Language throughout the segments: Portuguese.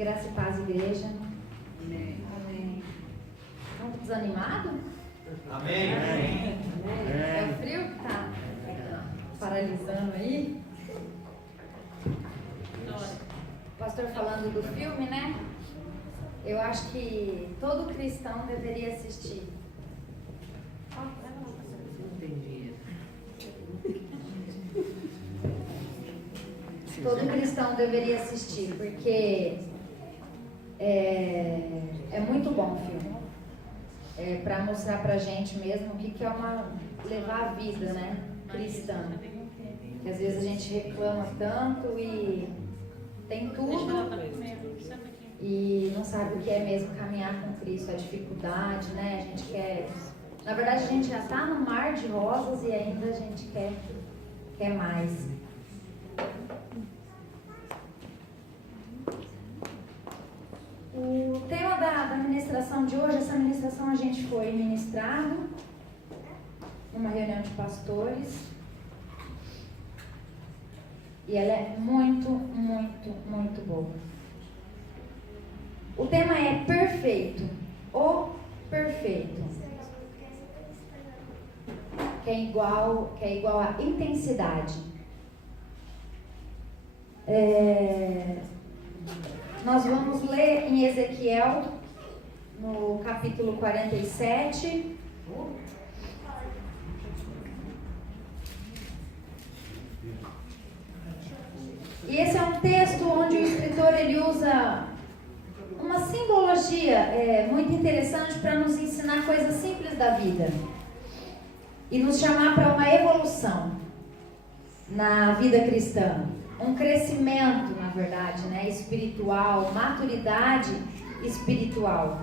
Graça e paz, igreja. Amém. Estão desanimados? Amém. É o frio que está paralisando aí? O pastor falando do filme, né? Eu acho que todo cristão deveria assistir. Todo cristão deveria assistir, porque é muito bom o filme. Para mostrar pra gente mesmo o que é levar a vida, né, cristã. Que às vezes a gente reclama tanto e tem tudo e não sabe o que é mesmo caminhar com Cristo, a dificuldade, né? A gente quer... Na verdade, a gente já está no mar de rosas e ainda a gente quer mais. O tema da ministração de hoje, essa ministração a gente foi ministrado numa reunião de pastores e ela é muito, muito, muito boa. O tema é perfeito, o perfeito, que é igual a intensidade. Nós vamos ler em Ezequiel, no capítulo 47. E esse é um texto onde o escritor ele usa uma simbologia muito interessante para nos ensinar coisas simples da vida e nos chamar para uma evolução na vida cristã. Um crescimento, na verdade, né, espiritual, maturidade espiritual.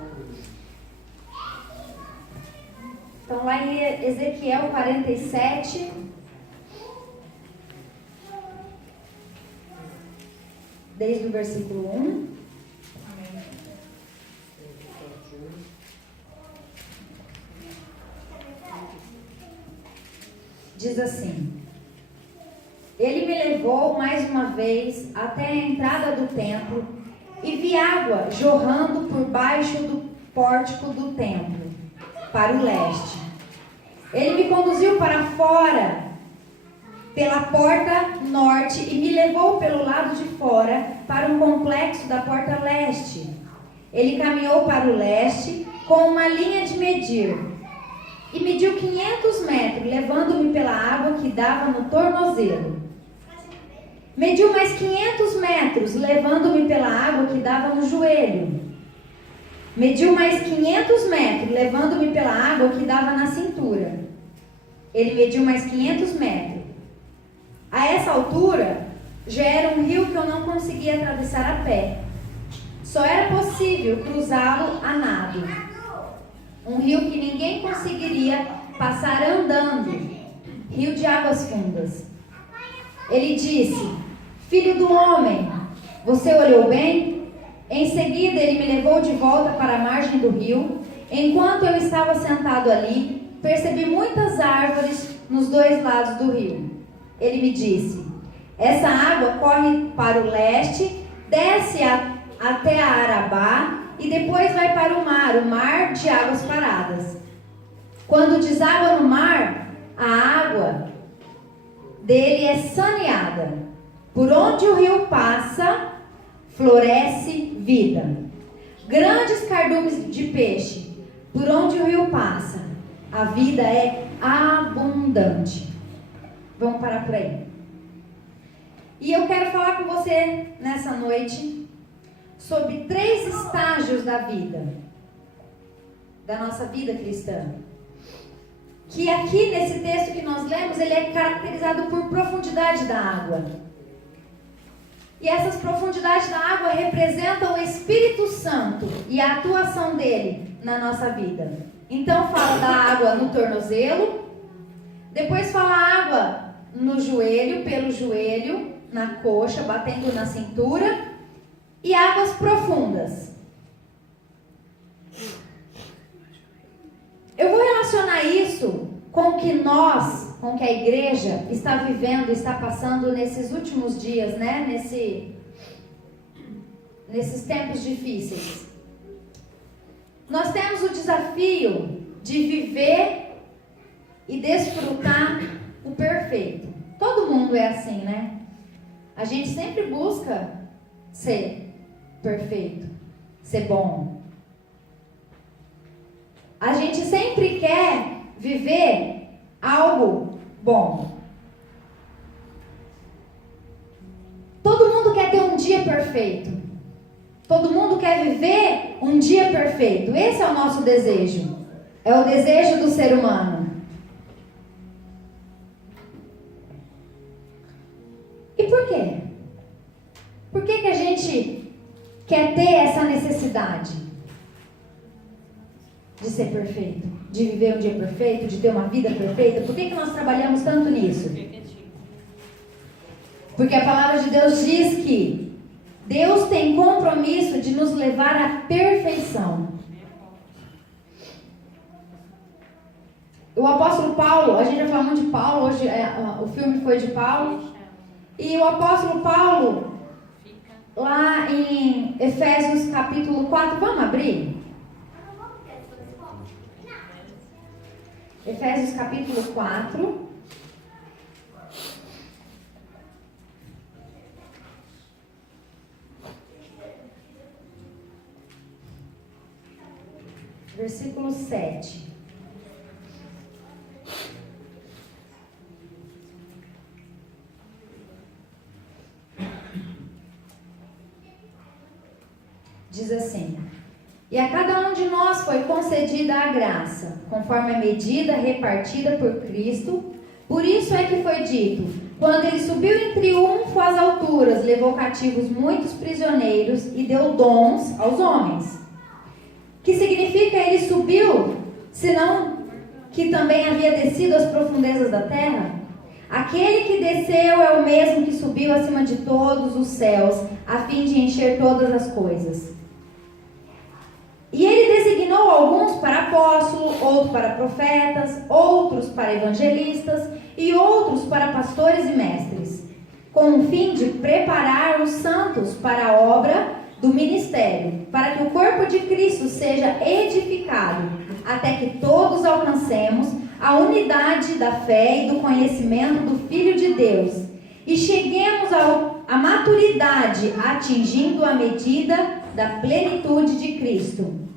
Então, lá em Ezequiel 47, desde o versículo 1. Diz assim: Ele me levou mais uma vez até a entrada do templo e vi água jorrando por baixo do pórtico do templo, para o leste. Ele me conduziu para fora, pela porta norte, e me levou pelo lado de fora, para um complexo da porta leste. Ele caminhou para o leste com uma linha de medir, e mediu 500 metros, levando-me pela água que dava no tornozelo. Mediu mais 500 metros, levando-me pela água que dava no joelho. Mediu mais 500 metros, levando-me pela água que dava na cintura. Ele mediu mais 500 metros. A essa altura, já era um rio que eu não conseguia atravessar a pé. Só era possível cruzá-lo a nado. Um rio que ninguém conseguiria passar andando. Rio de águas fundas. Ele disse: Filho do homem, você olhou bem? Em seguida ele me levou de volta para a margem do rio. Enquanto eu estava sentado ali, percebi muitas árvores nos dois lados do rio. Ele me disse: essa água corre para o leste, desce até a Arabá e depois vai para o mar de águas paradas. Quando deságua no mar, a água dele é saneada. Por onde o rio passa, floresce vida. Grandes cardumes de peixe. Por onde o rio passa, a vida é abundante. Vamos parar por aí. E eu quero falar com você nessa noite sobre 3 estágios da vida, da nossa vida cristã. Que aqui nesse texto que nós lemos, ele é caracterizado por profundidade da água. E essas profundidades da água representam o Espírito Santo e a atuação dele na nossa vida. Então fala da água no tornozelo, depois fala água no joelho, pelo joelho, na coxa, batendo na cintura, e águas profundas. Eu vou relacionar isso com o que nós, com o que a igreja está vivendo, está passando nesses últimos dias, né? nesses tempos difíceis. Nós temos o desafio de viver e desfrutar o perfeito. Todo mundo é assim, né? A gente sempre busca ser perfeito, ser bom. A gente sempre quer viver algo bom. Todo mundo quer ter um dia perfeito. Todo mundo quer viver um dia perfeito. Esse é o nosso desejo. É o desejo do ser humano. E por quê? Por que que a gente quer ter essa necessidade de ser perfeito? De viver um dia perfeito? De ter uma vida perfeita? Por que que nós trabalhamos tanto nisso? Porque a palavra de Deus diz que Deus tem compromisso de nos levar à perfeição. O apóstolo Paulo, a gente já falou muito de Paulo, hoje o filme foi de Paulo. E o apóstolo Paulo, lá em Efésios capítulo 4, vamos abrir? Efésios capítulo 4. Versículo 7. Diz assim: e a cada um de nós foi concedida a graça, conforme a medida repartida por Cristo. Por isso é que foi dito: quando ele subiu em triunfo às alturas, levou cativos muitos prisioneiros e deu dons aos homens. Que significa ele subiu, senão que também havia descido às profundezas da terra? Aquele que desceu é o mesmo que subiu acima de todos os céus, a fim de encher todas as coisas. E ele designou alguns para apóstolos, outros para profetas, outros para evangelistas e outros para pastores e mestres, com o fim de preparar os santos para a obra do ministério, para que o corpo de Cristo seja edificado, até que todos alcancemos a unidade da fé e do conhecimento do Filho de Deus, e cheguemos à maturidade, atingindo a medida da plenitude de Cristo.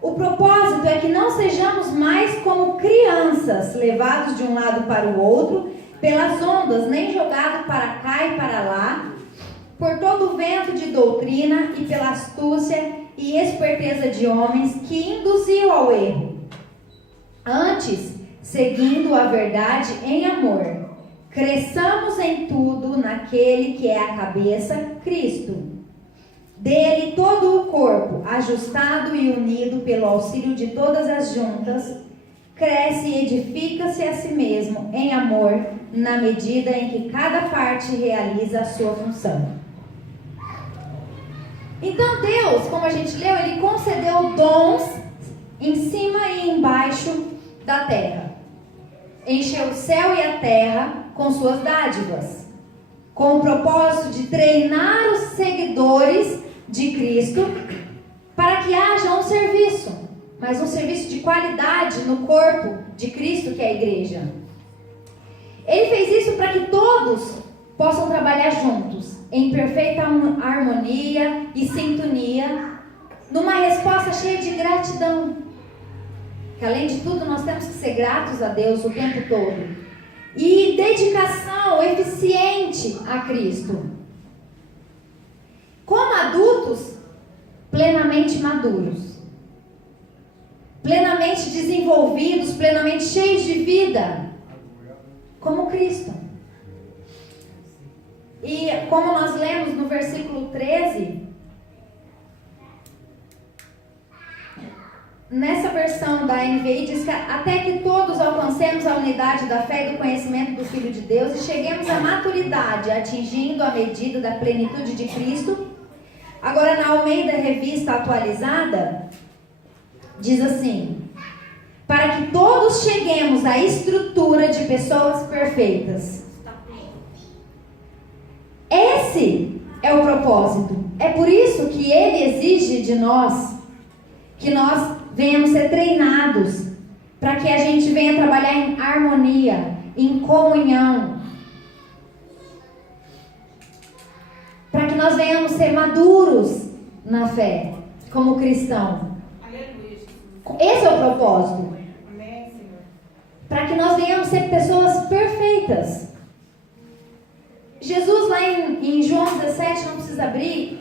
O propósito é que não sejamos mais como crianças, levados de um lado para o outro, pelas ondas, nem jogados para cá e para lá, por todo o vento de doutrina e pela astúcia e esperteza de homens que induziu ao erro. Antes, seguindo a verdade em amor, cresçamos em tudo naquele que é a cabeça, Cristo. Dele todo o corpo, ajustado e unido pelo auxílio de todas as juntas, cresce e edifica-se a si mesmo em amor, na medida em que cada parte realiza a sua função. Então Deus, como a gente leu, Ele concedeu dons em cima e embaixo da terra. Encheu o céu e a terra com suas dádivas, com o propósito de treinar os seguidores de Cristo para que haja um serviço, mas um serviço de qualidade no corpo de Cristo, que é a igreja. Ele fez isso para que todos possam trabalhar juntos, em perfeita harmonia e sintonia, numa resposta cheia de gratidão. Que além de tudo nós temos que ser gratos a Deus o tempo todo. E dedicação eficiente a Cristo. Como adultos plenamente maduros, plenamente desenvolvidos, plenamente cheios de vida, como Cristo. E como nós lemos no versículo 13, nessa versão da NVI diz que até que todos alcancemos a unidade da fé e do conhecimento do Filho de Deus e cheguemos à maturidade, atingindo a medida da plenitude de Cristo. Agora na Almeida Revista Atualizada, diz assim: para que todos cheguemos à estrutura de pessoas perfeitas. Esse é o propósito. É por isso que Ele exige de nós que nós venhamos ser treinados para que a gente venha trabalhar em harmonia, em comunhão, para que nós venhamos ser maduros na fé, como cristão. Aleluia. Esse é o propósito. Amém, Senhor. Para que nós venhamos ser pessoas perfeitas. Jesus lá em João 17, não precisa abrir,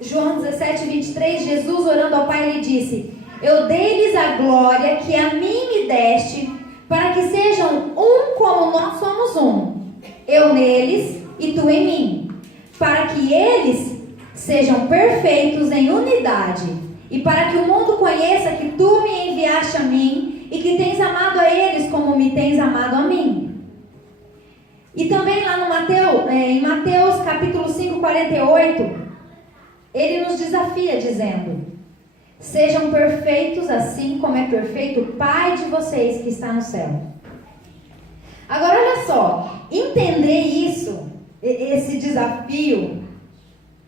João 17, 23, Jesus orando ao Pai, ele disse: eu dei-lhes a glória que a mim me deste, para que sejam um como nós somos um, eu neles e tu em mim, para que eles sejam perfeitos em unidade, e para que o mundo conheça que tu me enviaste a mim, e que tens amado a eles como me tens amado a mim. E também lá no em Mateus capítulo 5, 48, ele nos desafia dizendo: sejam perfeitos assim como é perfeito o Pai de vocês que está no céu. Agora olha só, entender isso, esse desafio,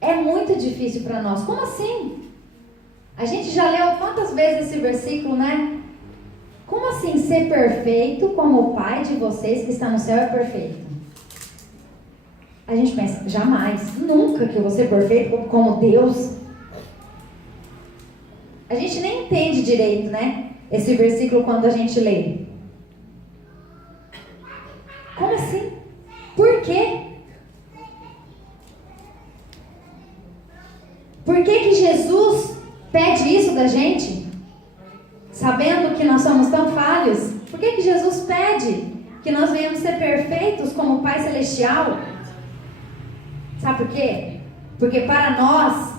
é muito difícil para nós. Como assim? A gente já leu quantas vezes esse versículo, né? Como assim ser perfeito como o Pai de vocês que está no céu é perfeito? A gente pensa, jamais, nunca que eu vou ser perfeito como Deus. A gente nem entende direito, né? Esse versículo quando a gente lê. Como assim? Por quê? Por que Jesus pede isso da gente? Sabendo que nós somos tão falhos, por que Jesus pede que nós venhamos ser perfeitos como o Pai Celestial? Sabe por quê? Porque para nós,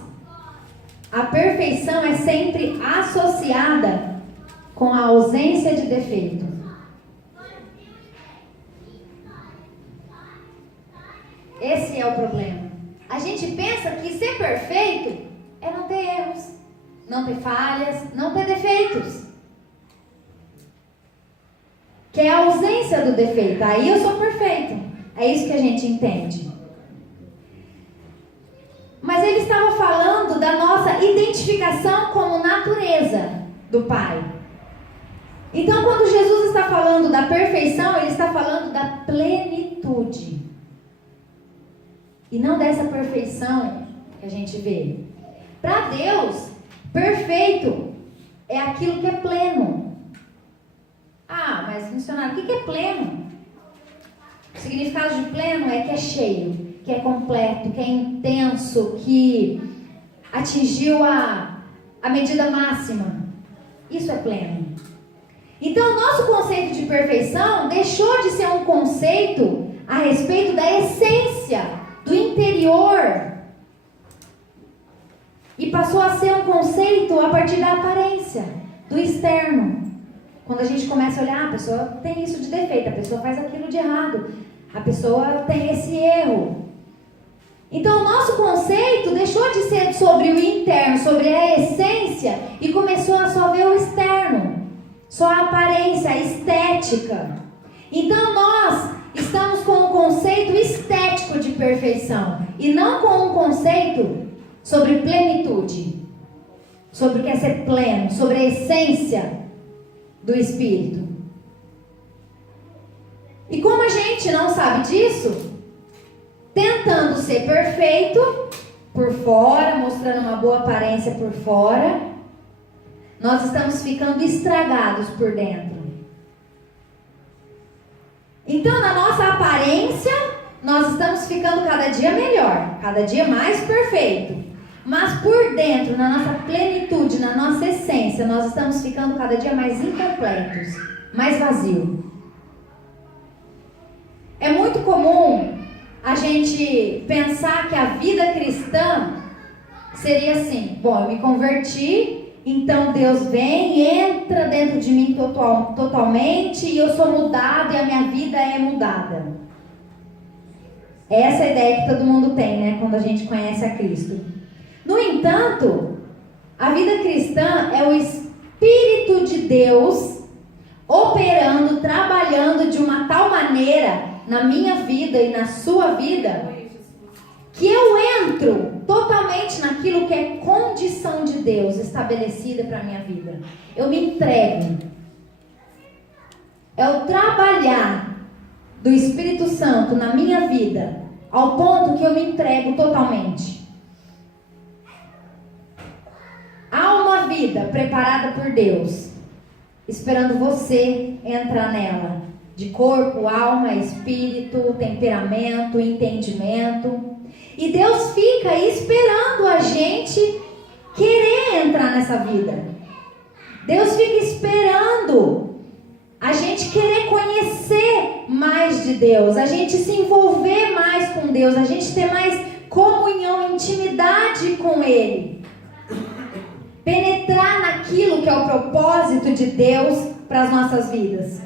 a perfeição é sempre associada com a ausência de defeito. Esse é o problema. A gente pensa que ser perfeito é não ter erros, não ter falhas, não ter defeitos. Que é a ausência do defeito. Aí eu sou perfeito. É isso que a gente entende. Mas ele estava falando da nossa identificação como natureza do Pai. Então, quando Jesus está falando da perfeição, ele está falando da plenitude. E não dessa perfeição que a gente vê. Para Deus, perfeito é aquilo que é pleno. Ah, mas missionário, o que é pleno? O significado de pleno é que é cheio, que é completo, que é intenso, que atingiu a medida máxima. Isso é pleno. Então, o nosso conceito de perfeição deixou de ser um conceito a respeito da essência, do interior, e passou a ser um conceito a partir da aparência, do externo. Quando a gente começa a olhar, a pessoa tem isso de defeito, a pessoa faz aquilo de errado, a pessoa tem esse erro. Então o nosso conceito deixou de ser sobre o interno, sobre a essência, e começou a só ver o externo, só a aparência, a estética. Então nós estamos com um conceito estético de perfeição, e não com um conceito sobre plenitude, sobre o que é ser pleno, sobre a essência do Espírito. E como a gente não sabe disso, tentando ser perfeito por fora, mostrando uma boa aparência por fora, nós estamos ficando estragados por dentro. Então, na nossa aparência, nós estamos ficando cada dia melhor, cada dia mais perfeito. Mas por dentro, na nossa plenitude, na nossa essência, nós estamos ficando cada dia mais incompletos, mais vazios. É muito comum a gente pensar que a vida cristã seria assim: bom, eu me converti, então Deus vem e entra dentro de mim totalmente, e eu sou mudado e a minha vida é mudada. Essa é a ideia que todo mundo tem, né, quando a gente conhece a Cristo. No entanto, a vida cristã é o Espírito de Deus operando, trabalhando de uma tal maneira na minha vida e na sua vida, que eu entro totalmente naquilo que é condição de Deus estabelecida para a minha vida. Eu me entrego. É o trabalhar do Espírito Santo na minha vida, ao ponto que eu me entrego totalmente. Há uma vida preparada por Deus, esperando você entrar nela, de corpo, alma, espírito, temperamento, entendimento. E Deus fica esperando a gente querer entrar nessa vida. Deus fica esperando a gente querer conhecer mais de Deus, a gente se envolver mais com Deus, a gente ter mais comunhão, intimidade com Ele. Penetrar naquilo que é o propósito de Deus para as nossas vidas.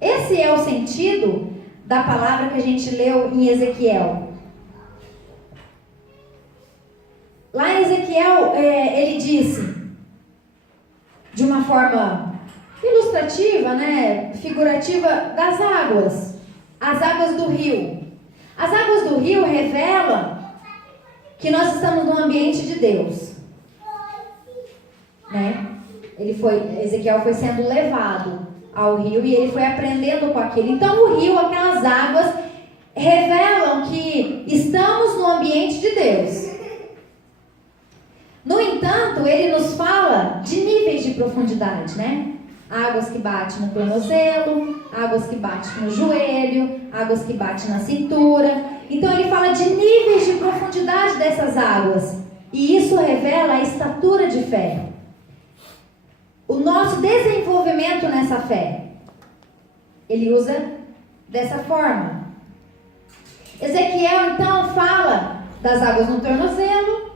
Esse é o sentido da palavra que a gente leu em Ezequiel. Lá em Ezequiel, ele disse, de uma forma ilustrativa, né, figurativa, das águas. As águas do rio. As águas do rio revelam que nós estamos num ambiente de Deus. Né? Ezequiel foi sendo levado ao rio e ele foi aprendendo com aquilo. Então o rio, aquelas águas, revelam que estamos no ambiente de Deus. No entanto, ele nos fala de níveis de profundidade, né? Águas que batem no tornozelo, águas que batem no joelho, águas que batem na cintura. Então ele fala de níveis de profundidade dessas águas. E isso revela a estatura de fé. O nosso desenvolvimento nessa fé. Ele usa dessa forma. Ezequiel então fala das águas no tornozelo,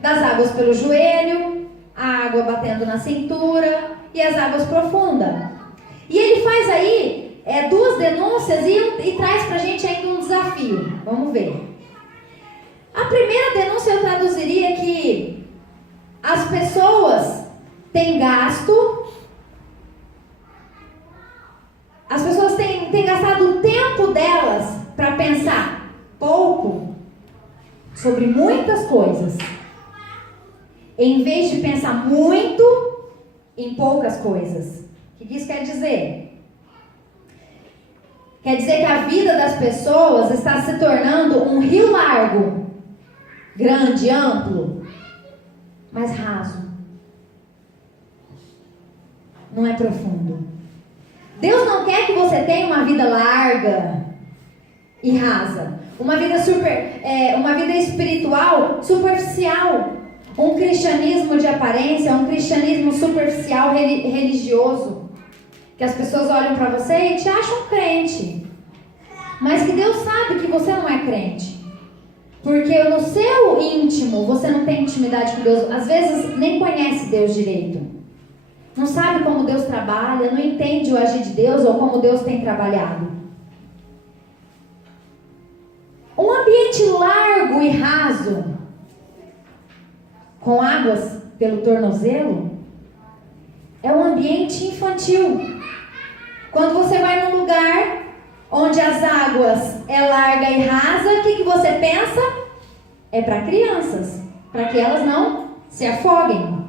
das águas pelo joelho, a água batendo na cintura e as águas profundas. E ele faz aí duas denúncias e traz pra gente ainda um desafio. Vamos ver. A primeira denúncia eu traduziria que as pessoas têm gasto, as pessoas têm gastado o tempo delas para pensar pouco sobre muitas coisas, em vez de pensar muito em poucas coisas. O que isso quer dizer? Quer dizer que a vida das pessoas está se tornando um rio largo, grande, amplo, mas raso. Não é profundo. Deus não quer que você tenha uma vida larga e rasa, uma vida espiritual superficial, um cristianismo de aparência, um cristianismo superficial religioso, que as pessoas olham para você e te acham crente, mas que Deus sabe que você não é crente, porque no seu íntimo você não tem intimidade com Deus, às vezes nem conhece Deus direito. Não sabe como Deus trabalha, não entende o agir de Deus ou como Deus tem trabalhado. Um ambiente largo e raso, com águas pelo tornozelo, é um ambiente infantil. Quando você vai num lugar onde as águas é larga e rasa, o que você pensa? É para crianças, para que elas não se afoguem.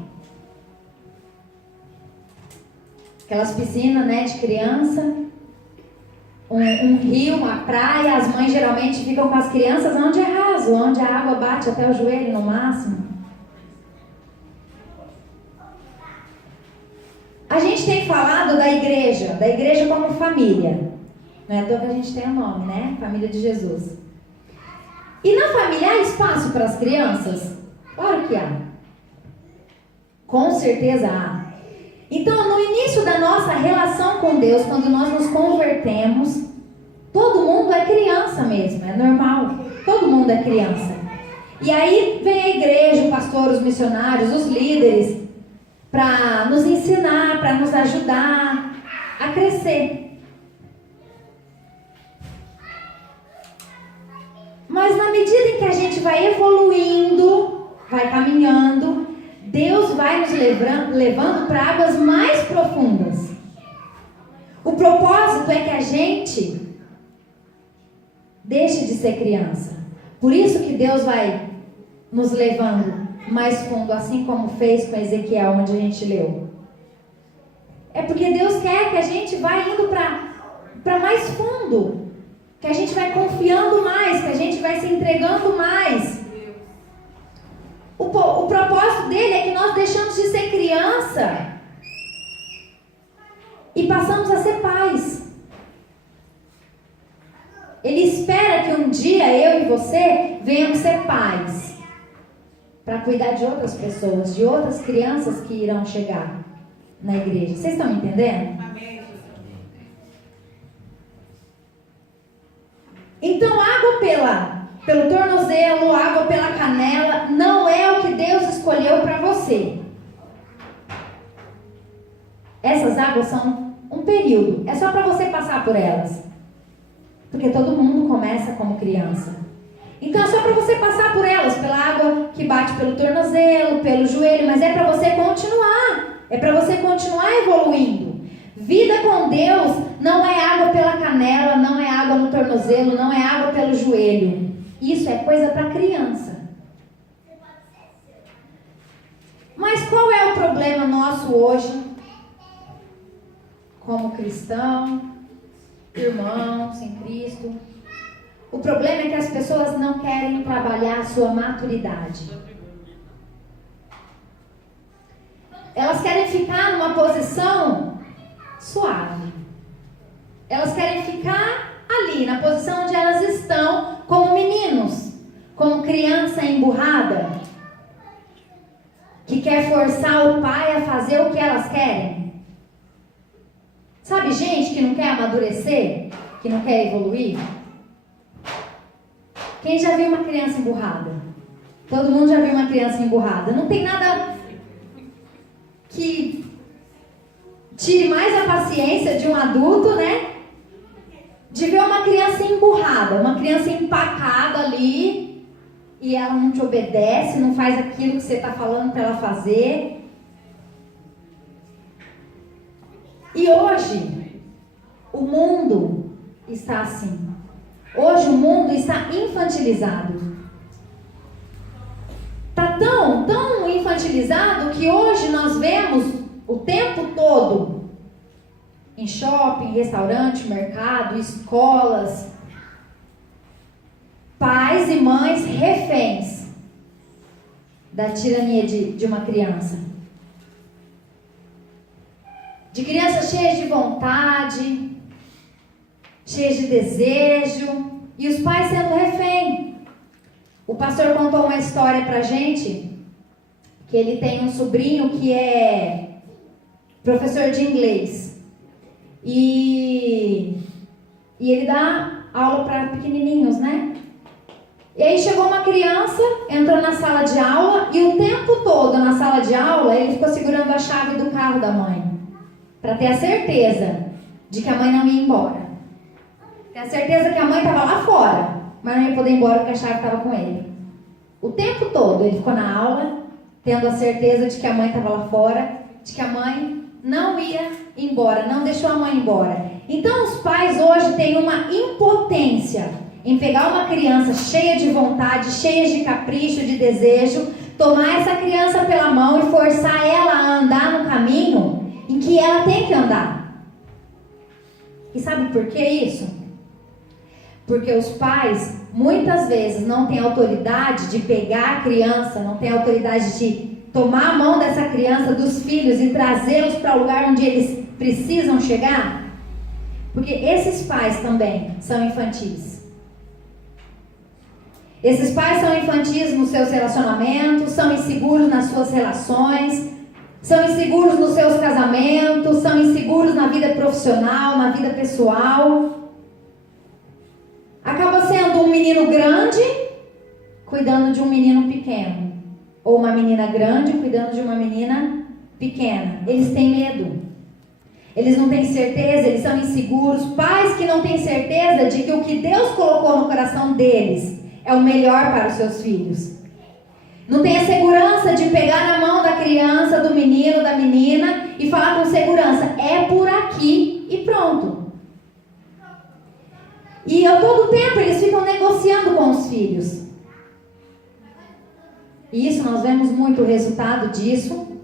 Aquelas piscinas, né, de criança, um rio, uma praia, as mães geralmente ficam com as crianças onde é raso, onde a água bate até o joelho no máximo. A gente tem falado da igreja como família. Não é à toa que a gente tem o nome, né? Família de Jesus. E na família há espaço para as crianças? Claro que há. Com certeza há. Então, no início da nossa relação com Deus, quando nós nos convertemos, todo mundo é criança mesmo, é normal. Todo mundo é criança. E aí vem a igreja, o pastor, os missionários, os líderes, para nos ensinar, para nos ajudar a crescer. Mas na medida em que a gente vai evoluindo, vai caminhando, Deus vai nos levando para águas mais profundas. O propósito é que a gente deixe de ser criança. Por isso que Deus vai nos levando mais fundo, assim como fez com Ezequiel, onde a gente leu. É porque Deus quer que a gente vá indo para mais fundo, que a gente vai confiando mais, que a gente vai se entregando mais. O propósito dele é que nós deixamos de ser criança e passamos a ser pais. Ele espera que um dia eu e você venhamos ser pais, para cuidar de outras pessoas, de outras crianças que irão chegar na igreja. Vocês estão me entendendo? Amém. Então, água pelo tornozelo, água pela canela, não é o que Deus escolheu para você. Essas águas são um período, é só para você passar por elas. Porque todo mundo começa como criança. Então é só para você passar por elas, pela água que bate pelo tornozelo, pelo joelho, mas é para você continuar. É para você continuar evoluindo. Vida com Deus não é água pela canela, não é água no tornozelo, não é água pelo joelho. Isso é coisa para criança. Mas qual é o problema nosso hoje, como cristão, irmãos em Cristo? O problema é que as pessoas não querem trabalhar a sua maturidade. Elas querem ficar numa posição suave. Elas querem ficar ali, na posição onde elas estão, como meninos, como criança emburrada, que quer forçar o pai a fazer o que elas querem. Sabe gente que não quer amadurecer, que não quer evoluir? Quem já viu uma criança emburrada? Todo mundo já viu uma criança emburrada. Não tem nada que tire mais a paciência de um adulto, né? De ver uma criança emburrada, uma criança empacada ali, e ela não te obedece, não faz aquilo que você está falando para ela fazer. E hoje, o mundo está assim. Hoje o mundo está infantilizado. Está tão infantilizado que hoje nós vemos o tempo todo, em shopping, restaurante, mercado, escolas, pais e mães reféns da tirania de uma criança. De crianças cheias de vontade, cheias de desejo, e os pais sendo refém. O pastor contou uma história pra gente, que ele tem um sobrinho que é professor de inglês. E ele dá aula para pequenininhos, né? E aí chegou uma criança, entrou na sala de aula, e o tempo todo na sala de aula ele ficou segurando a chave do carro da mãe, para ter a certeza de que a mãe não ia embora. Ter a certeza que a mãe estava lá fora, mas não ia poder ir embora porque a chave estava com ele. O tempo todo ele ficou na aula, tendo a certeza de que a mãe estava lá fora, de que a mãe não ia embora, não deixou a mãe embora. Então os pais hoje têm uma impotência em pegar uma criança cheia de vontade, cheia de capricho, de desejo, tomar essa criança pela mão e forçar ela a andar no caminho em que ela tem que andar. E sabe por que isso? Porque os pais muitas vezes não têm autoridade de pegar a criança, não têm autoridade de tomar a mão dessa criança, dos filhos, e trazê-los para o lugar onde eles precisam chegar. Porque esses pais também são infantis. Esses pais são infantis nos seus relacionamentos, são inseguros nas suas relações, são inseguros nos seus casamentos, são inseguros na vida profissional, na vida pessoal. Acaba sendo um menino grande cuidando de um menino pequeno, ou uma menina grande cuidando de uma menina pequena. Eles têm medo, eles não têm certeza, eles são inseguros. Pais que não têm certeza de que o que Deus colocou no coração deles é o melhor para os seus filhos. Não tem a segurança de pegar na mão da criança, do menino, da menina e falar com segurança: é por aqui e pronto. E a todo tempo eles ficam negociando com os filhos. E isso nós vemos muito o resultado disso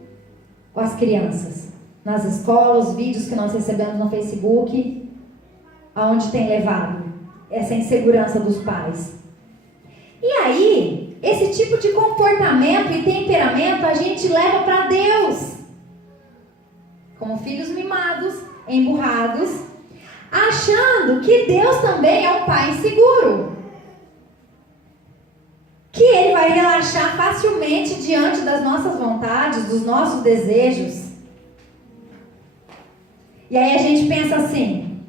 com as crianças. Nas escolas, os vídeos que nós recebemos no Facebook, aonde tem levado essa insegurança dos pais. E aí, esse tipo de comportamento e temperamento a gente leva para Deus. Como filhos mimados, emburrados, achando que Deus também é um pai inseguro. Que Ele vai relaxar facilmente diante das nossas vontades, dos nossos desejos. E aí a gente pensa assim,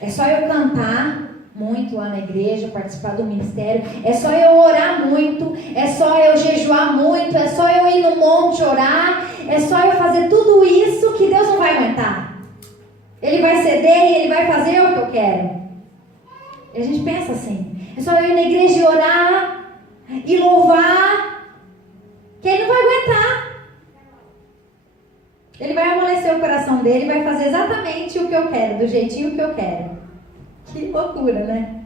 é só eu cantar muito lá na igreja, participar do ministério, é só eu orar muito, é só eu jejuar muito, é só eu ir no monte orar, é só eu fazer tudo isso que Deus não vai aguentar. Ele vai ceder e Ele vai fazer o que eu quero. E a gente pensa assim, é só eu ir na igreja e orar e louvar, que Ele não vai aguentar. Ele vai amolecer o coração dele e vai fazer exatamente o que eu quero, do jeitinho que eu quero. Que loucura, né?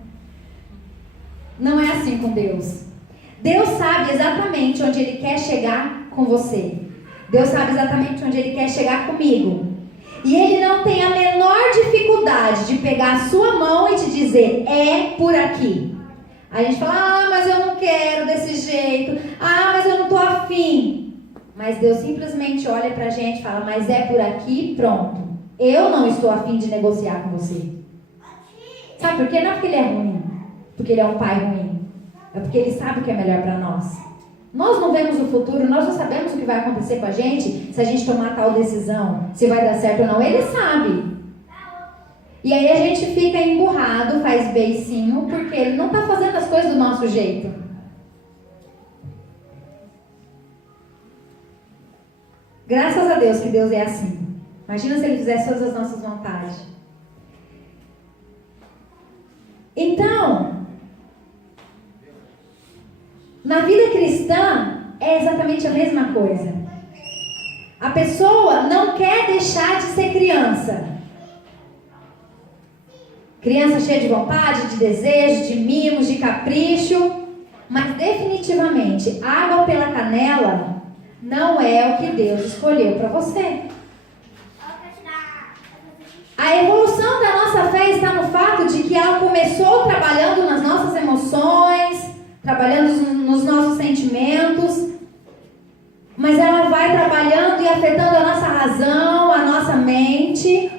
Não é assim com Deus. Deus sabe exatamente onde Ele quer chegar com você. Deus sabe exatamente onde Ele quer chegar comigo. E Ele não tem a menor dificuldade de pegar a sua mão e te dizer, é por aqui. Aí a gente fala, mas eu não quero desse jeito. Mas eu não estou afim. Mas Deus simplesmente olha pra gente e fala, mas é por aqui, pronto. Eu não estou afim de negociar com você. Sabe por quê? Não é porque Ele é ruim, porque Ele é um pai ruim. É porque Ele sabe o que é melhor para nós. Nós não vemos o futuro, nós não sabemos o que vai acontecer com a gente se a gente tomar tal decisão, se vai dar certo ou não. Ele sabe. E aí a gente fica emburrado, faz beicinho, porque Ele não está fazendo as coisas do nosso jeito. Graças a Deus que Deus é assim. Imagina se Ele fizesse todas as nossas vontades. Então, na vida cristã é exatamente a mesma coisa. A pessoa não quer deixar de ser criança. Criança cheia de vontade, de desejo, de mimos, de capricho. Mas definitivamente, água pela canela não é o que Deus escolheu para você. A evolução da nossa fé está no fato de que ela começou trabalhando nas nossas emoções, trabalhando nos nossos sentimentos, mas ela vai trabalhando e afetando a nossa razão, a nossa mente,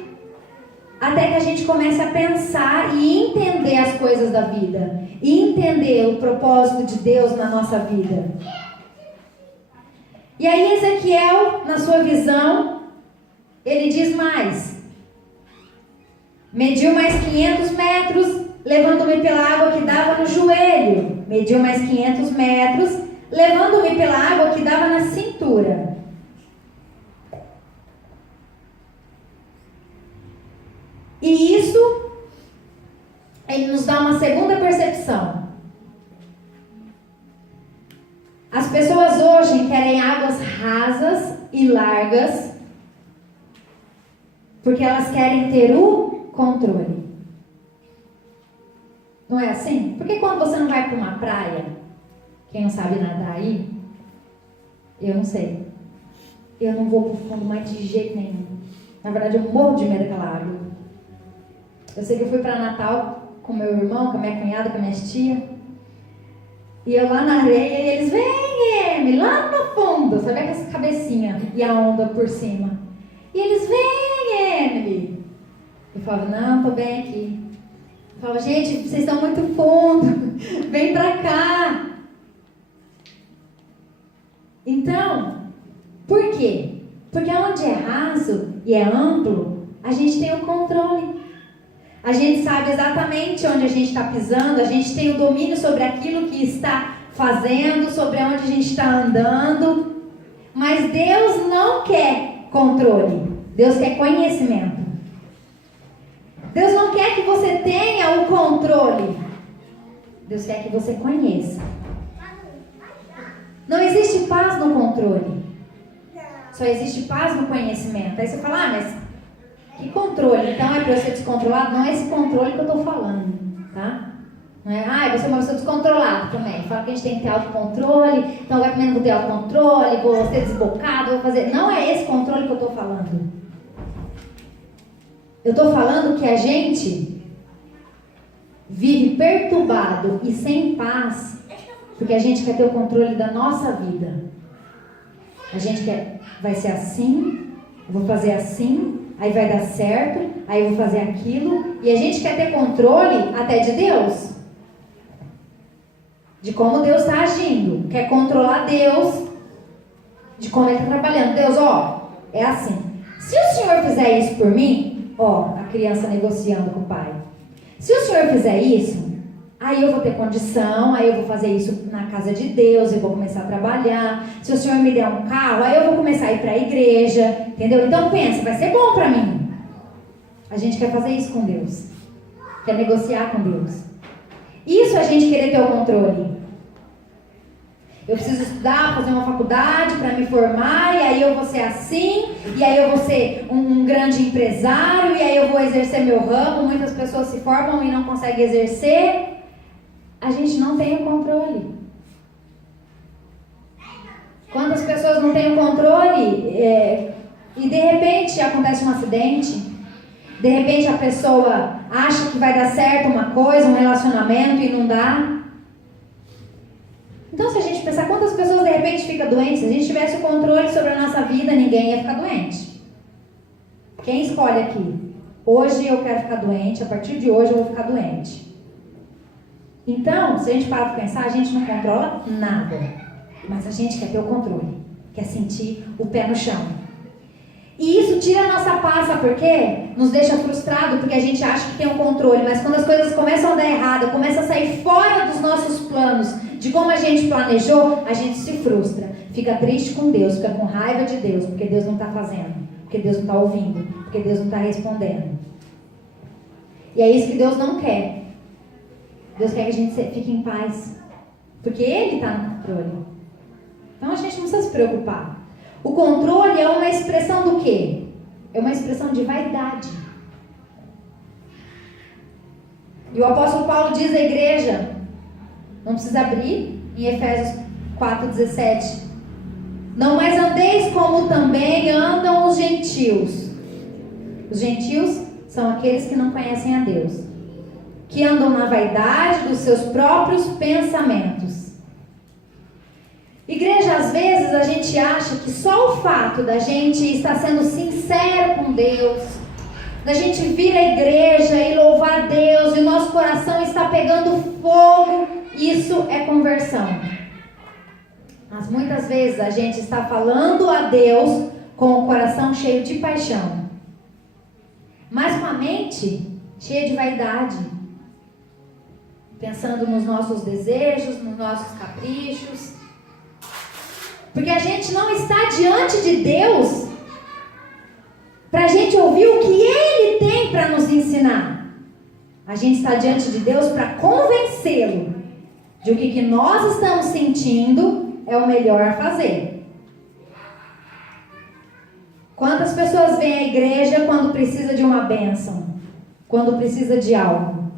até que a gente comece a pensar e entender as coisas da vida, e entender o propósito de Deus na nossa vida. E aí Ezequiel, na sua visão, ele diz mais. Mediu mais 500 metros, levando-me pela água que dava no joelho. Mediu mais 500 metros, levando-me pela água que dava na cintura. E isso, ele nos dá uma segunda percepção. As pessoas hoje querem águas rasas e largas, porque elas querem ter o controle. Não é assim? Porque quando você não vai para uma praia, quem não sabe nadar aí, eu não sei. Eu não vou para o fundo mais de jeito nenhum. Na verdade, eu morro de medo daquela água. Eu sei que eu fui para Natal com meu irmão, com a minha cunhada, com a minha tia. E eu lá na areia, e eles, vem, Emi, lá no fundo. Sabe aquela cabecinha e a onda por cima. E eles, vem, Emily. Eu falava, não, tô bem aqui. Eu falava, gente, vocês estão muito fundo. Vem pra cá. Então, por quê? Porque onde é raso e é amplo, a gente tem o controle. A gente sabe exatamente onde a gente está pisando, a gente tem o domínio sobre aquilo que está fazendo, sobre onde a gente está andando. Mas Deus não quer controle, Deus quer conhecimento. Deus não quer que você tenha o controle, Deus quer que você conheça. Não existe paz no controle, só existe paz no conhecimento. Aí você fala, mas que controle? Então é para eu ser descontrolado? Não é esse controle que eu estou falando, tá? Não é? Ah, eu vou ser uma pessoa descontrolada também. Fala que a gente tem que ter autocontrole, então vai comer, não vou ter autocontrole, vou ser desbocado, vou fazer... Não é esse controle que eu estou falando. Eu estou falando que a gente vive perturbado e sem paz porque a gente quer ter o controle da nossa vida. A gente quer, vai ser assim, eu vou fazer assim, aí vai dar certo, aí eu vou fazer aquilo, e a gente quer ter controle até de Deus. De como Deus está agindo. Quer controlar Deus de como Ele está trabalhando. Deus, ó, é assim. Se o Senhor fizer isso por mim, ó, a criança negociando com o pai. Se o Senhor fizer isso, aí eu vou ter condição, aí eu vou fazer isso na casa de Deus, eu vou começar a trabalhar. Se o Senhor me der um carro, aí eu vou começar a ir para a igreja, entendeu? Então pensa, vai ser bom para mim. A gente quer fazer isso com Deus. Quer negociar com Deus. Isso é a gente querer ter o controle. Eu preciso estudar, fazer uma faculdade para me formar, e aí eu vou ser assim, e aí eu vou ser um grande empresário, e aí eu vou exercer meu ramo. Muitas pessoas se formam e não conseguem exercer. A gente não tem o controle. Quantas pessoas não têm o controle e de repente acontece um acidente, de repente a pessoa acha que vai dar certo uma coisa, um relacionamento, e não dá. Então, se a gente pensar quantas pessoas de repente ficam doentes, se a gente tivesse o controle sobre a nossa vida, ninguém ia ficar doente. Quem escolhe aqui? Hoje eu quero ficar doente, a partir de hoje eu vou ficar doente. Então, se a gente parar para pensar, a gente não controla nada. Mas a gente quer ter o controle, quer sentir o pé no chão. E isso tira a nossa paz, sabe por quê? Nos deixa frustrado, porque a gente acha que tem o controle, mas quando as coisas começam a dar errado, começam a sair fora dos nossos planos, de como a gente planejou, a gente se frustra, fica triste com Deus, fica com raiva de Deus, porque Deus não está fazendo, porque Deus não está ouvindo, porque Deus não está respondendo. E é isso que Deus não quer. Deus quer que a gente fique em paz, porque Ele está no controle. Então a gente não precisa se preocupar. O controle é uma expressão do quê? É uma expressão de vaidade. E o apóstolo Paulo diz à igreja, não precisa abrir, em Efésios 4,17. Não mais andeis como também andam os gentios. Os gentios são aqueles que não conhecem a Deus, que andam na vaidade dos seus próprios pensamentos. Igreja, às vezes a gente acha que só o fato da gente estar sendo sincero com Deus, da gente vir à igreja e louvar a Deus, e nosso coração está pegando fogo, isso é conversão. Mas muitas vezes a gente está falando a Deus com o coração cheio de paixão, mas com a mente cheia de vaidade, pensando nos nossos desejos, nos nossos caprichos. Porque a gente não está diante de Deus para a gente ouvir o que Ele tem para nos ensinar. A gente está diante de Deus para convencê-lo de o que nós estamos sentindo é o melhor a fazer. Quantas pessoas vêm à igreja quando precisa de uma bênção? Quando precisa de algo?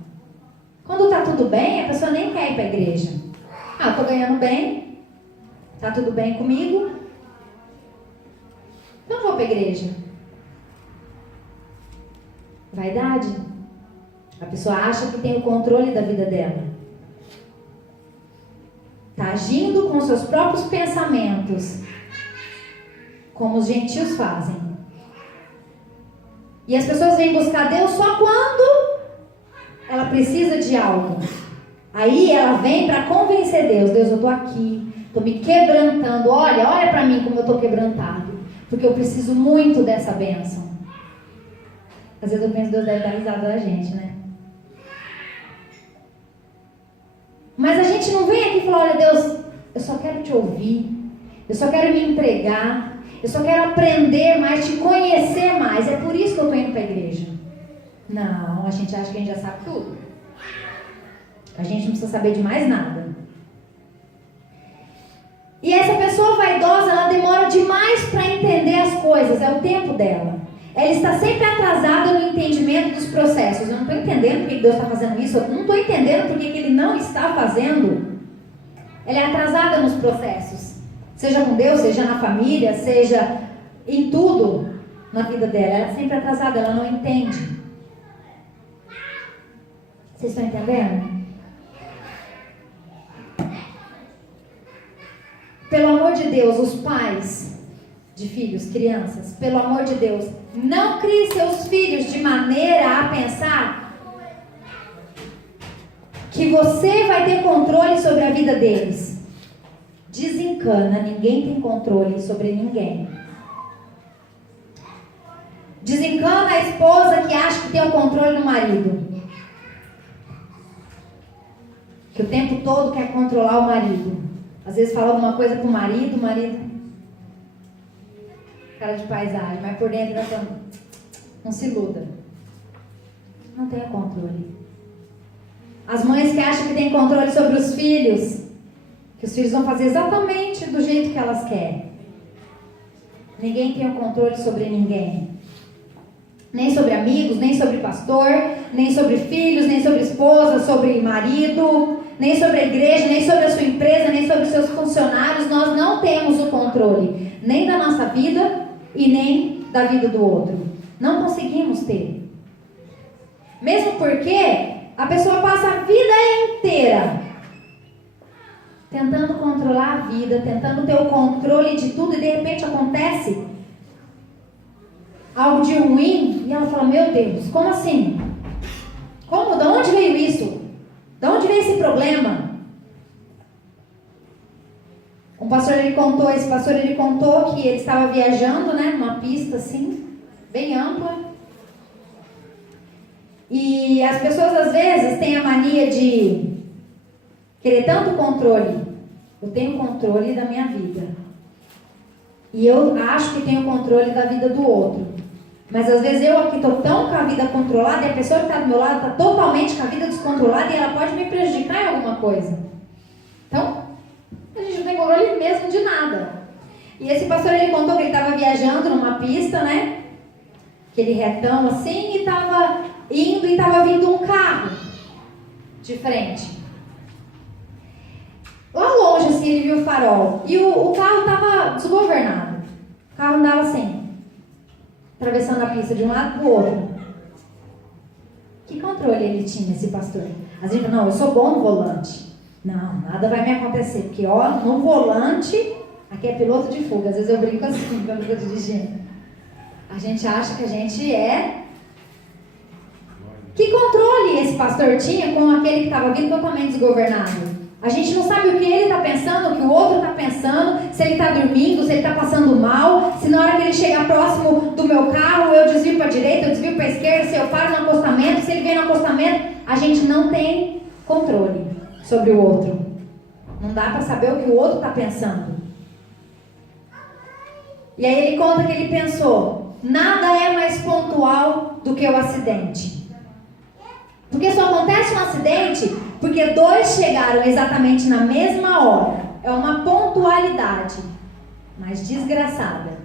Quando está tudo bem, a pessoa nem quer ir para a igreja. Ah, estou ganhando bem. Tá tudo bem comigo? Não vou para a igreja. Vaidade. A pessoa acha que tem o controle da vida dela. Está agindo com seus próprios pensamentos, como os gentios fazem. E as pessoas vêm buscar Deus só quando ela precisa de algo. Aí ela vem para convencer Deus. Deus, eu estou aqui. Estou me quebrantando. Olha para mim como eu estou quebrantado. Porque eu preciso muito dessa bênção. Às vezes eu penso que Deus deve dar risada da gente, né? Mas a gente não vem aqui e fala, olha Deus, eu só quero te ouvir. Eu só quero me entregar. Eu só quero aprender mais, te conhecer mais. É por isso que eu estou indo para a igreja. Não, a gente acha que a gente já sabe tudo. A gente não precisa saber de mais nada. E essa pessoa vaidosa, ela demora demais para entender as coisas, é o tempo dela. Ela está sempre atrasada no entendimento dos processos. Eu não estou entendendo entendendo por que Deus está fazendo isso, eu não estou entendendo por que Ele não está fazendo. Ela é atrasada nos processos. Seja com Deus, seja na família, seja em tudo na vida dela. Ela é sempre atrasada, ela não entende. Vocês estão entendendo? Pelo amor de Deus, os pais de filhos, crianças, pelo amor de Deus, não crie seus filhos de maneira a pensar que você vai ter controle sobre a vida deles. Desencana, ninguém tem controle sobre ninguém. Desencana a esposa que acha que tem o controle do marido. Que o tempo todo quer controlar o marido. Às vezes fala alguma coisa pro marido, o marido... cara de paisagem, mas por dentro não se iluda. Não tem controle. As mães que acham que tem controle sobre os filhos, que os filhos vão fazer exatamente do jeito que elas querem. Ninguém tem o controle sobre ninguém. Nem sobre amigos, nem sobre pastor, nem sobre filhos, nem sobre esposa, sobre marido, nem sobre a igreja, nem sobre a sua empresa, nem sobre os seus funcionários. Nós não temos o controle, nem da nossa vida e nem da vida do outro. Não conseguimos ter. Mesmo porque a pessoa passa a vida inteira tentando controlar a vida, tentando ter o controle de tudo, e de repente acontece algo de ruim e ela fala: meu Deus, como assim? Como? De onde veio isso? De onde veio esse problema? Esse pastor ele contou que ele estava viajando, né, numa pista assim, bem ampla. E as pessoas às vezes têm a mania de querer tanto controle. Eu tenho controle da minha vida. E eu acho que tenho controle da vida do outro. Mas às vezes eu aqui estou tão com a vida controlada e a pessoa que está do meu lado está totalmente com a vida descontrolada e ela pode me prejudicar em alguma coisa. Então, a gente não tem controle mesmo de nada. E esse pastor ele contou que ele estava viajando numa pista, né? Aquele retão assim, e estava indo e estava vindo um carro de frente. Lá longe assim ele viu o farol e o carro estava desgovernado. O carro andava assim, atravessando a pista de um lado para o outro. Que controle ele tinha, esse pastor? Às vezes, não, eu sou bom no volante. Não, nada vai me acontecer, porque ó, no volante, aqui é piloto de fuga. Às vezes eu brinco assim quando eu estou dirigindo. A gente acha que a gente é... Que controle esse pastor tinha com aquele que estava vindo totalmente desgovernado? A gente não sabe o que ele está pensando, o que o outro está pensando, se ele está dormindo, se ele está passando mal, se na hora que ele chegar próximo do meu carro, eu desvio para a direita, eu desvio para a esquerda, se eu paro no acostamento, se ele vem no acostamento. A gente não tem controle sobre o outro. Não dá para saber o que o outro está pensando. E aí ele conta que ele pensou: nada é mais pontual do que o acidente. Porque só acontece um acidente porque dois chegaram exatamente na mesma hora. É uma pontualidade, mas desgraçada.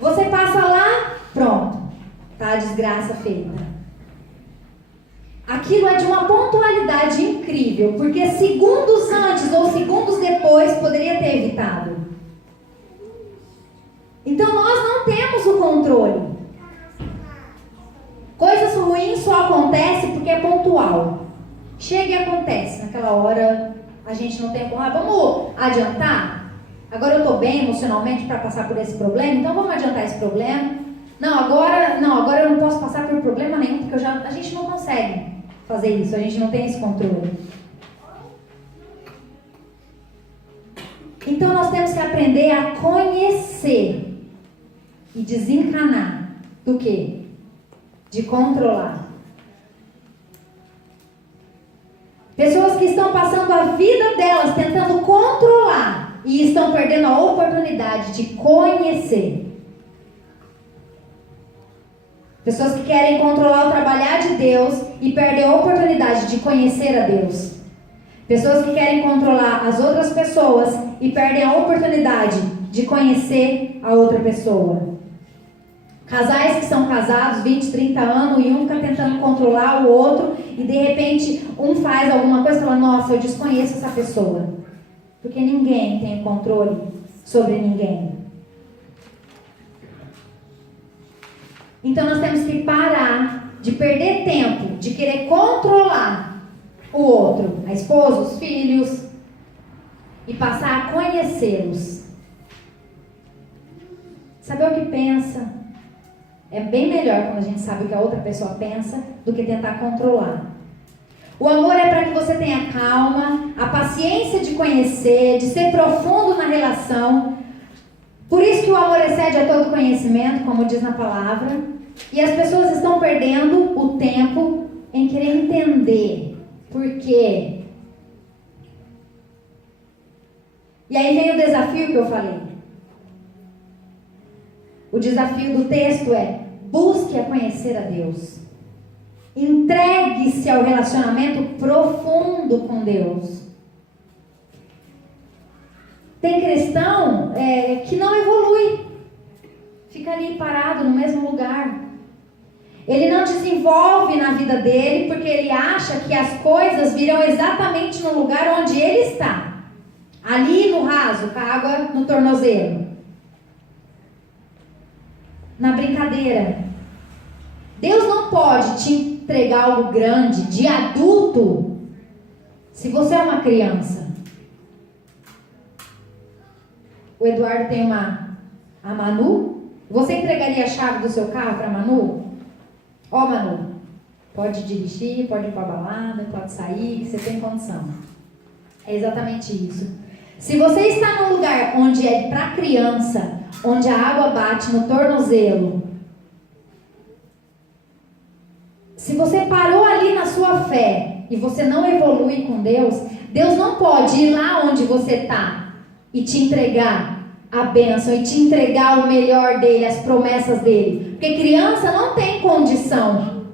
Você passa lá, pronto, tá a desgraça feita. Aquilo é de uma pontualidade incrível, porque segundos antes ou segundos depois poderia ter evitado. Então nós não temos o controle. Coisas ruins só acontecem porque é pontual. Chega e acontece. Naquela hora a gente não tem como. Vamos adiantar? Agora eu estou bem emocionalmente para passar por esse problema, então vamos adiantar esse problema. Agora eu não posso passar por problema nenhum, porque a gente não consegue fazer isso, a gente não tem esse controle. Então nós temos que aprender a conhecer e desencanar do quê? De controlar. Pessoas que estão passando a vida delas tentando controlar e estão perdendo a oportunidade de conhecer. Pessoas que querem controlar o trabalhar de Deus e perdem a oportunidade de conhecer a Deus. Pessoas que querem controlar as outras pessoas e perdem a oportunidade de conhecer a outra pessoa. Casais que são casados 20, 30 anos e um está tentando controlar o outro e de repente um faz alguma coisa e fala, nossa, eu desconheço essa pessoa. Porque ninguém tem controle sobre ninguém. Então nós temos que parar de perder tempo, de querer controlar o outro, a esposa, os filhos, e passar a conhecê-los. Saber o que pensa. É bem melhor quando a gente sabe o que a outra pessoa pensa do que tentar controlar. O amor é para que você tenha calma, a paciência de conhecer, de ser profundo na relação. Por isso que o amor excede a todo conhecimento, como diz na palavra. E as pessoas estão perdendo o tempo em querer entender por quê. E aí vem o desafio que eu falei. O desafio do texto é: busque a conhecer a Deus. Entregue-se ao relacionamento profundo com Deus. Tem cristão que não evolui. Fica ali parado no mesmo lugar. Ele não desenvolve na vida dele porque ele acha que as coisas virão exatamente no lugar onde ele está. Ali no raso, com a água no tornozelo. Na brincadeira. Deus não pode te entregar algo grande de adulto se você é uma criança. O Eduardo tem a Manu. Você entregaria a chave do seu carro para a Manu? Ó, Manu, pode dirigir, pode ir para a balada, pode sair, que você tem condição. É exatamente isso. Se você está num lugar onde é para criança, onde a água bate no tornozelo, se você parou ali na sua fé e você não evolui com Deus, Deus não pode ir lá onde você está e te entregar a bênção e te entregar o melhor dele, as promessas dele. Porque criança não tem condição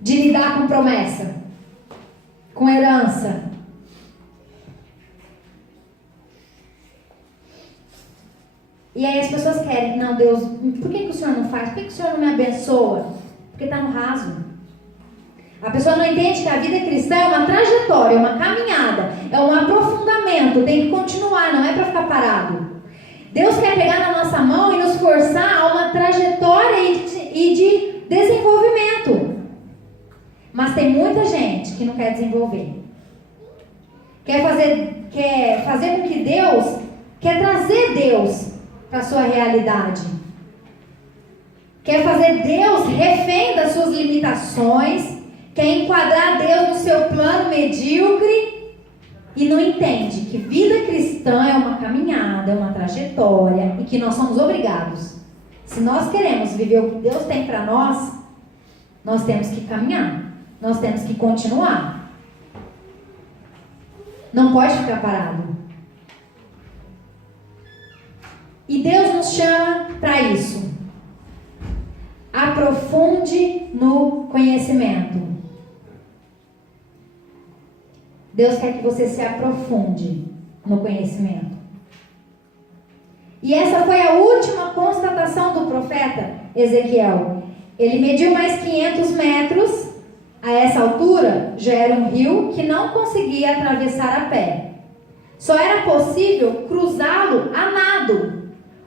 de lidar com promessa, com herança. E aí as pessoas querem, não, Deus, por que o Senhor não faz? Por que o Senhor não me abençoa? Porque está no raso. A pessoa não entende que a vida cristã é uma trajetória, é uma caminhada, é um aprofundamento, tem que continuar, não é para ficar parado. Deus quer pegar na nossa mão e nos forçar a uma trajetória e de desenvolvimento. Mas tem muita gente que não quer desenvolver. Quer fazer com que Deus, quer trazer Deus para a sua realidade. Quer fazer Deus refém das suas limitações, quer enquadrar Deus no seu plano medíocre e não entende que vida cristã é uma caminhada, é uma trajetória e que nós somos obrigados. Se nós queremos viver o que Deus tem para nós, nós temos que caminhar, nós temos que continuar. Não pode ficar parado. E Deus nos chama para isso. Aprofunde no conhecimento. Deus quer que você se aprofunde no conhecimento. E essa foi a última constatação do profeta Ezequiel. Ele mediu mais 500 metros. A essa altura, já era um rio que não conseguia atravessar a pé. Só era possível cruzá-lo a nado.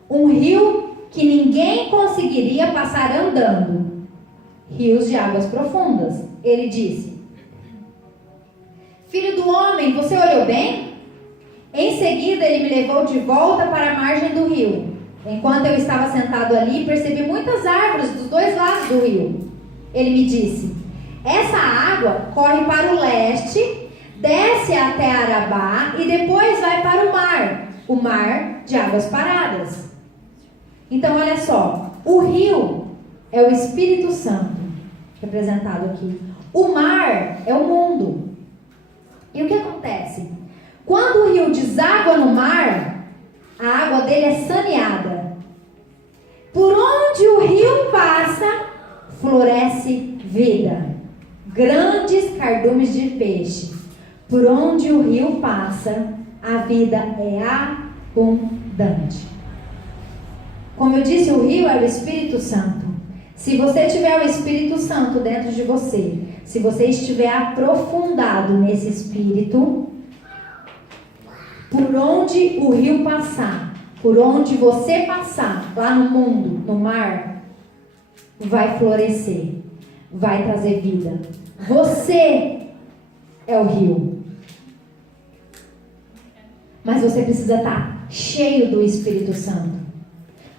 Um rio que ninguém conseguiria passar andando. Rios de águas profundas. Ele disse: Filho do homem, você olhou bem? Em seguida, ele me levou de volta para a margem do rio. Enquanto eu estava sentado ali, percebi muitas árvores dos dois lados do rio. Ele me disse: essa água corre para o leste, desce até Arabá e depois vai para o mar de águas paradas. Então, olha só, o rio é o Espírito Santo, representado aqui. O mar é o mundo. E o que acontece? Quando o rio deságua no mar, a água dele é saneada. Por onde o rio passa, floresce vida. Grandes cardumes de peixe. Por onde o rio passa, a vida é abundante. Como eu disse, o rio é o Espírito Santo. Se você tiver o Espírito Santo dentro de você, se você estiver aprofundado nesse Espírito, por onde o rio passar, por onde você passar, lá no mundo, no mar, vai florescer, vai trazer vida. Você é o rio. Mas você precisa estar cheio do Espírito Santo.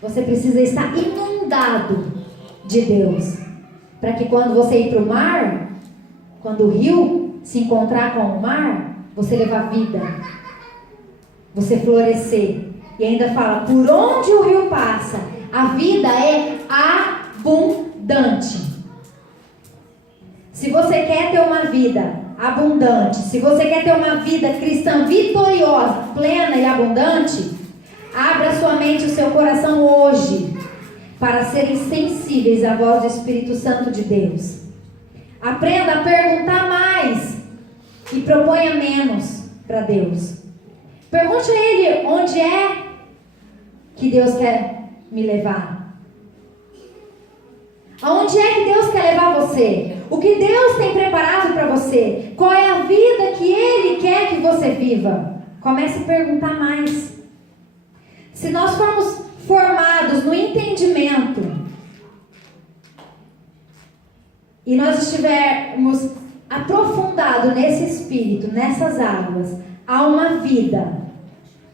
Você precisa estar inundado de Deus. Para que quando você ir para o mar, quando o rio se encontrar com o mar, você levar vida. Você florescer. E ainda fala, por onde o rio passa, a vida é abundante. Se você quer ter uma vida abundante, se você quer ter uma vida cristã vitoriosa, plena e abundante, abra sua mente e o seu coração hoje para serem sensíveis à voz do Espírito Santo de Deus. Aprenda a perguntar mais e proponha menos para Deus. Pergunte a Ele onde é que Deus quer me levar. Aonde é que Deus quer levar você? O que Deus tem preparado para você? Qual é a vida que Ele quer que você viva? Comece a perguntar mais. Se nós formos formados no entendimento e nós estivermos aprofundados nesse Espírito, nessas águas, há uma vida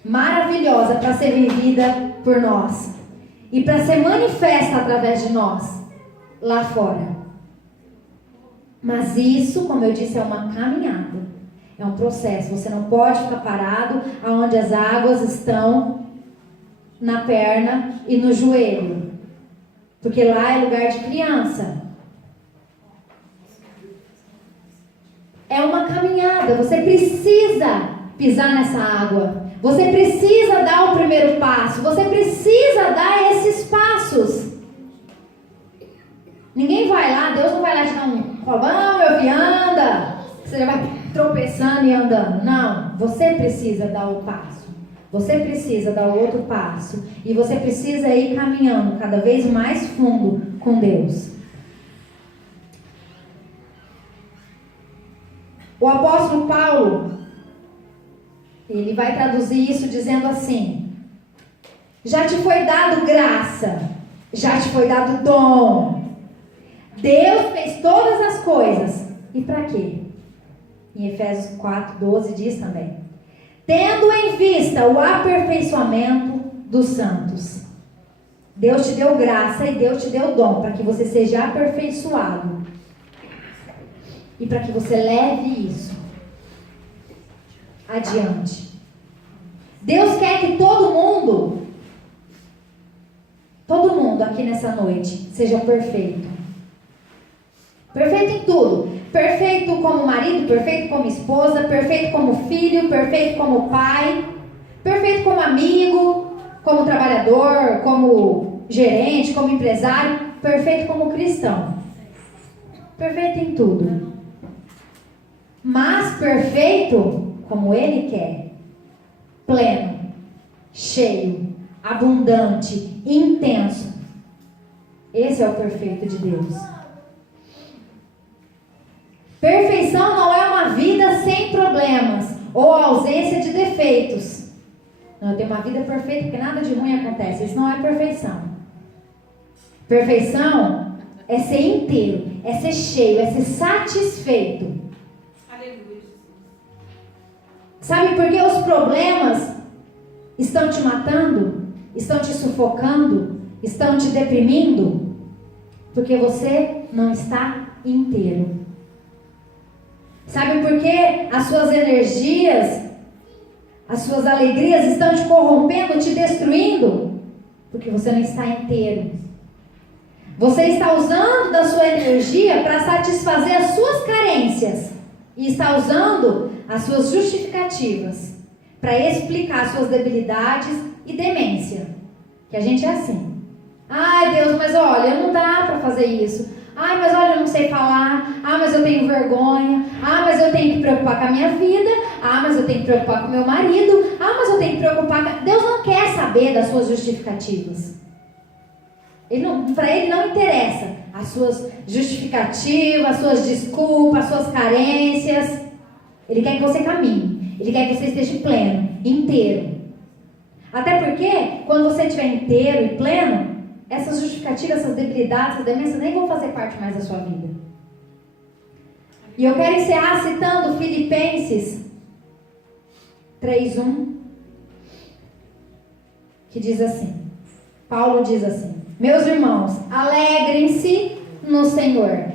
maravilhosa para ser vivida por nós e para ser manifesta através de nós lá fora. Mas isso, como eu disse, é uma caminhada, é um processo. Você não pode ficar parado onde as águas estão na perna e no joelho, porque lá é lugar de criança. É uma caminhada, você precisa pisar nessa água, você precisa dar o primeiro passo, você precisa dar esses passos. Ninguém vai lá, Deus não vai lá te dar um vamos, meu filho, anda, você já vai tropeçando e andando. Não, você precisa dar o passo, você precisa dar o outro passo, e você precisa ir caminhando cada vez mais fundo com Deus. O apóstolo Paulo, ele vai traduzir isso dizendo assim: já te foi dado graça, já te foi dado dom. Deus fez todas as coisas. E para quê? Em Efésios 4:12 diz também: tendo em vista o aperfeiçoamento dos santos. Deus te deu graça e Deus te deu dom para que você seja aperfeiçoado. E para que você leve isso adiante. Deus quer que todo mundo aqui nessa noite seja perfeito. Perfeito em tudo. Perfeito como marido, perfeito como esposa, perfeito como filho, perfeito como pai, perfeito como amigo, como trabalhador, como gerente, como empresário, perfeito como cristão. Perfeito em tudo. Mas perfeito como Ele quer. Pleno, cheio, abundante, intenso. Esse é o perfeito de Deus. Perfeição não é uma vida sem problemas ou ausência de defeitos. Não, eu tenho uma vida perfeita porque nada de ruim acontece. Isso não é perfeição. Perfeição é ser inteiro, é ser cheio, é ser satisfeito. Aleluia. Sabe por que os problemas estão te matando? Estão te sufocando? Estão te deprimindo? Porque você não está inteiro. Sabe por que as suas energias, as suas alegrias estão te corrompendo, te destruindo? Porque você não está inteiro. Você está usando da sua energia para satisfazer as suas carências. E está usando as suas justificativas para explicar as suas debilidades e demência. Que a gente é assim. Ai, Deus, mas olha, não dá para fazer isso. Ai, mas olha, eu não sei falar. Ah, mas eu tenho vergonha. Ah, mas eu tenho que preocupar com a minha vida. Ah, mas eu tenho que preocupar com o meu marido. Ah, mas eu tenho que preocupar com... Deus não quer saber das suas justificativas. Para ele não interessa as suas justificativas, as suas desculpas, as suas carências. Ele quer que você caminhe. Ele quer que você esteja pleno, inteiro. Até porque, quando você estiver inteiro e pleno, essas justificativas, essas debilidades, essas demências nem vão fazer parte mais da sua vida. E eu quero encerrar citando Filipenses 3:1, que diz assim, Paulo diz assim: meus irmãos, alegrem-se no Senhor.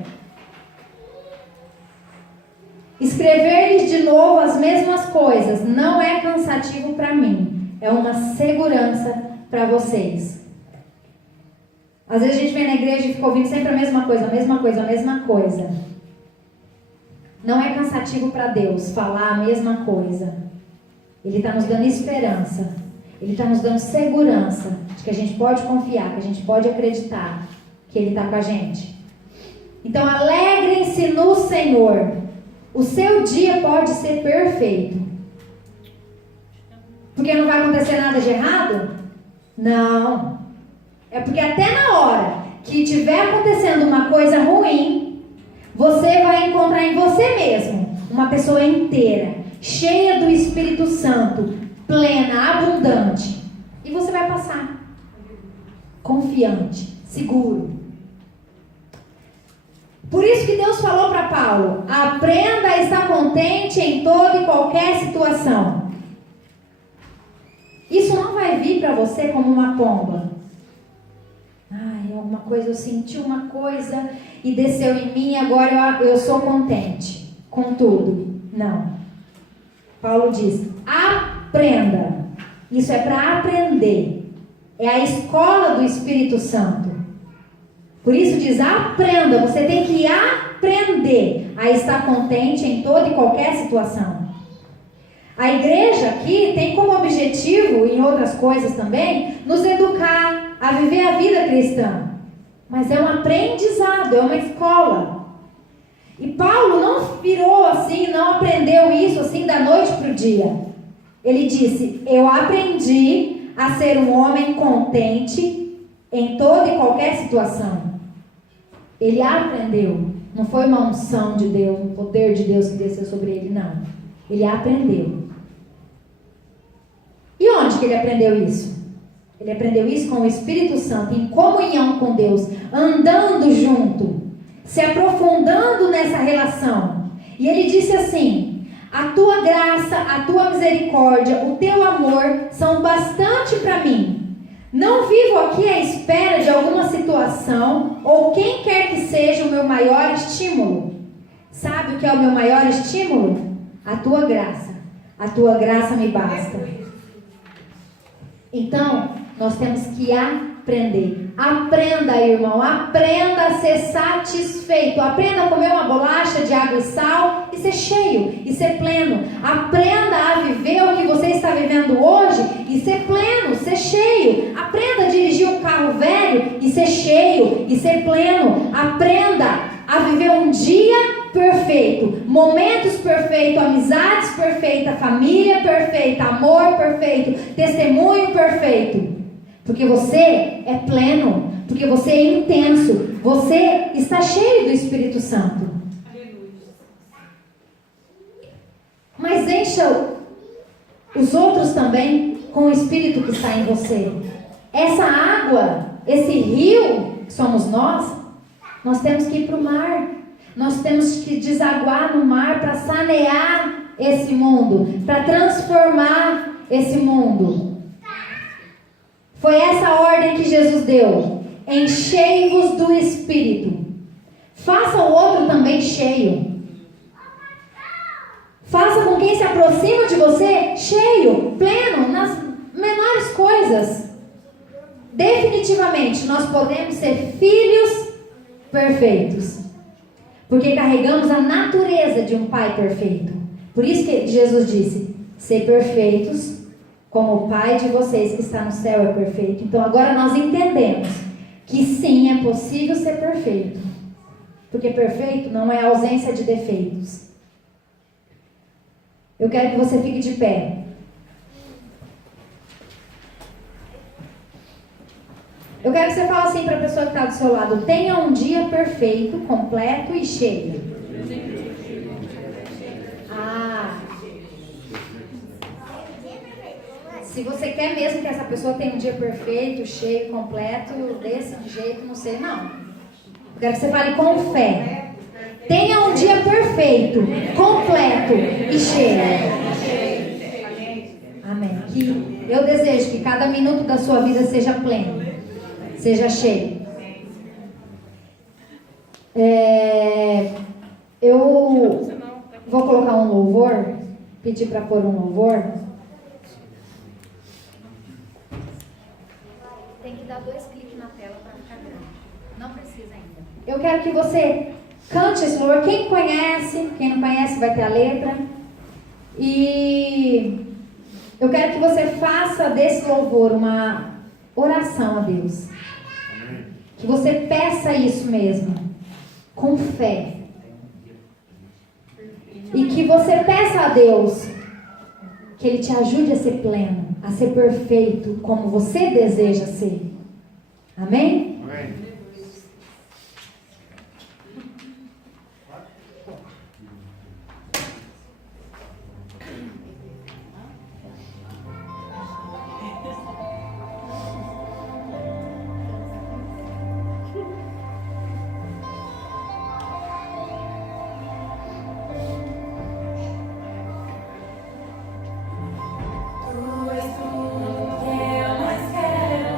Escrever-lhes de novo as mesmas coisas não é cansativo para mim, é uma segurança para vocês. Às vezes a gente vem na igreja e fica ouvindo sempre a mesma coisa, a mesma coisa, a mesma coisa. Não é cansativo para Deus falar a mesma coisa. Ele está nos dando esperança. Ele está nos dando segurança de que a gente pode confiar, que a gente pode acreditar que Ele está com a gente. Então, alegrem-se no Senhor. O seu dia pode ser perfeito. Porque não vai acontecer nada de errado? Não. É porque até na hora que estiver acontecendo uma coisa ruim, você vai encontrar em você mesmo uma pessoa inteira, cheia do Espírito Santo, plena, abundante. E você vai passar confiante, seguro. Por isso que Deus falou para Paulo: aprenda a estar contente em toda e qualquer situação. Isso não vai vir para você como uma pomba. Ai, alguma coisa, eu senti uma coisa e desceu em mim, agora eu sou contente com tudo. Não. Paulo diz: aprenda. Isso é para aprender. É a escola do Espírito Santo. Por isso diz: aprenda. Você tem que aprender a estar contente em toda e qualquer situação. A igreja aqui tem como objetivo, em outras coisas também, nos educar a viver a vida cristã. Mas é um aprendizado, é uma escola. E Paulo não virou assim, não aprendeu isso assim da noite para o dia. Ele disse: eu aprendi a ser um homem contente em toda e qualquer situação. Ele aprendeu. Não foi uma unção de Deus, um poder de Deus que desceu sobre ele, não. Ele aprendeu. E onde que ele aprendeu isso? Ele aprendeu isso com o Espírito Santo, em comunhão com Deus, andando junto, se aprofundando nessa relação. E ele disse assim: a tua graça, a tua misericórdia, o teu amor são bastante para mim. Não vivo aqui à espera de alguma situação ou quem quer que seja o meu maior estímulo. Sabe o que é o meu maior estímulo? A tua graça. A tua graça me basta. Então, nós temos que aprender. Aprenda, irmão, aprenda a ser satisfeito. Aprenda a comer uma bolacha de água e sal e ser cheio, e ser pleno. Aprenda a viver o que você está vivendo hoje e ser pleno, ser cheio. Aprenda a dirigir um carro velho e ser cheio, e ser pleno. Aprenda a viver um dia perfeito, momentos perfeitos, amizades perfeitas, família perfeita, amor perfeito, testemunho perfeito. Porque você é pleno, porque você é intenso, você está cheio do Espírito Santo. Mas encha os outros também com o Espírito que está em você. Essa água, esse rio que somos nós temos que ir para o mar. Nós temos que desaguar no mar para sanear esse mundo, para transformar esse mundo. Foi essa ordem que Jesus deu: enchei-vos do Espírito. Faça o outro também cheio. Faça com quem se aproxima de você cheio, pleno, nas menores coisas. Definitivamente nós podemos ser filhos perfeitos, porque carregamos a natureza de um Pai perfeito. Por isso que Jesus disse: ser perfeitos como o Pai de vocês que está no céu é perfeito. Então agora nós entendemos que sim, é possível ser perfeito. Porque perfeito não é ausência de defeitos. Eu quero que você fique de pé. Eu quero que você fale assim para a pessoa que está do seu lado: tenha um dia perfeito, completo e cheio. Se você quer mesmo que essa pessoa tenha um dia perfeito, cheio, completo, desse jeito, não sei não. Eu quero que você fale com fé. Tenha um dia perfeito, completo e cheio. Amém. Que eu desejo que cada minuto da sua vida seja pleno, seja cheio. Eu vou colocar um louvor, pedir para pôr um louvor. Tem que dar 2 cliques na tela para ficar grande. Não precisa ainda. Eu quero que você cante esse louvor. Quem conhece, quem não conhece vai ter a letra. E eu quero que você faça desse louvor uma oração a Deus. Que você peça isso mesmo, com fé. E que você peça a Deus que Ele te ajude a ser pleno, a ser perfeito, como você deseja ser. Amém? Amém. Tu és tudo que eu mais quero.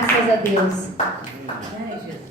Graças a Deus. Ai, Jesus.